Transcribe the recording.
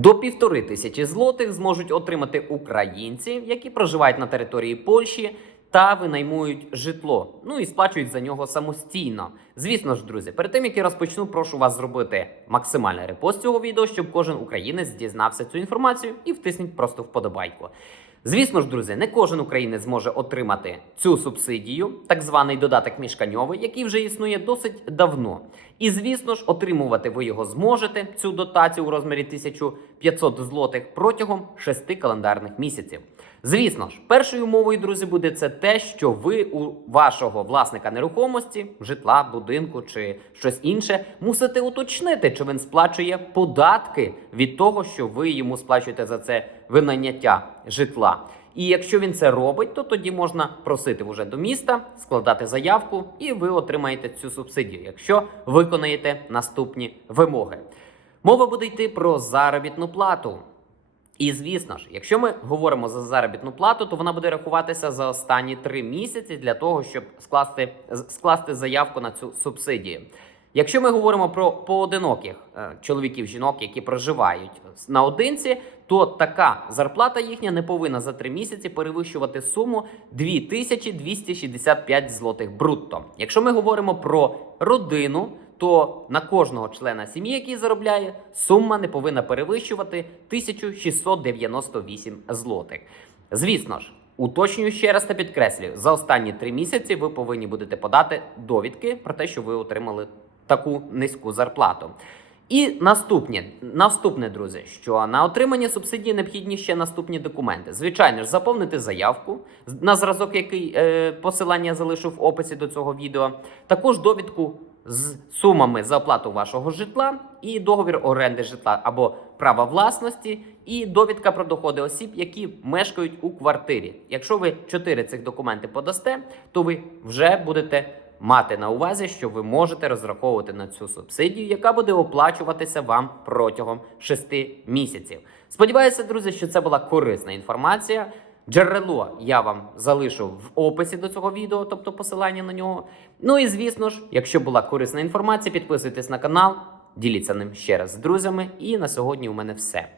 До півтори тисячі злотих зможуть отримати українці, які проживають на території Польщі та винаймують житло. Ну і сплачують за нього самостійно. Звісно ж, друзі, перед тим як я розпочну, прошу вас зробити максимальний репост цього відео, щоб кожен українець дізнався цю інформацію і втисніть просто вподобайку. Звісно ж, друзі, не кожен українець зможе отримати цю субсидію, так званий додаток мішканьовий, який вже існує досить давно. І звісно ж, отримувати ви його зможете цю дотацію у розмірі 1500 злотих протягом 6 календарних місяців. Звісно ж, першою умовою, друзі, буде це те, що ви у вашого власника нерухомості, житла, будинку чи щось інше, мусите уточнити, чи він сплачує податки від того, що ви йому сплачуєте за це винайняття житла. І якщо він це робить, то тоді можна просити вже до міста, складати заявку, і ви отримаєте цю субсидію, якщо виконаєте наступні вимоги. Мова буде йти про заробітну плату. І звісно ж, якщо ми говоримо за заробітну плату, то вона буде рахуватися за останні три місяці для того, щоб скласти, скласти заявку на цю субсидію. Якщо ми говоримо про поодиноких е, чоловіків, жінок, які проживають наодинці, то така зарплата їхня не повинна за три місяці перевищувати суму 2265 злотих брутто. Якщо ми говоримо про родину, то на кожного члена сім'ї, який заробляє, сума не повинна перевищувати 1698 злотих. Звісно ж, уточнюю ще раз та підкреслюю: за останні три місяці ви повинні будете подати довідки про те, що ви отримали таку низьку зарплату. І наступне, наступне, друзі, що на отримання субсидії необхідні ще наступні документи. Звичайно ж, заповнити заявку на зразок, який е, посилання залишу в описі до цього відео. Також довідку з сумами за оплату вашого житла і договір оренди житла або права власності, і довідка про доходи осіб, які мешкають у квартирі. Якщо ви чотири цих документи подасте, то ви вже будете мати на увазі, що ви можете розраховувати на цю субсидію, яка буде оплачуватися вам протягом 6 місяців. Сподіваюся, друзі, що це була корисна інформація. Джерело я вам залишу в описі до цього відео, тобто посилання на нього. Ну і звісно ж, якщо була корисна інформація, підписуйтесь на канал, діліться ним ще раз з друзями. І на сьогодні у мене все.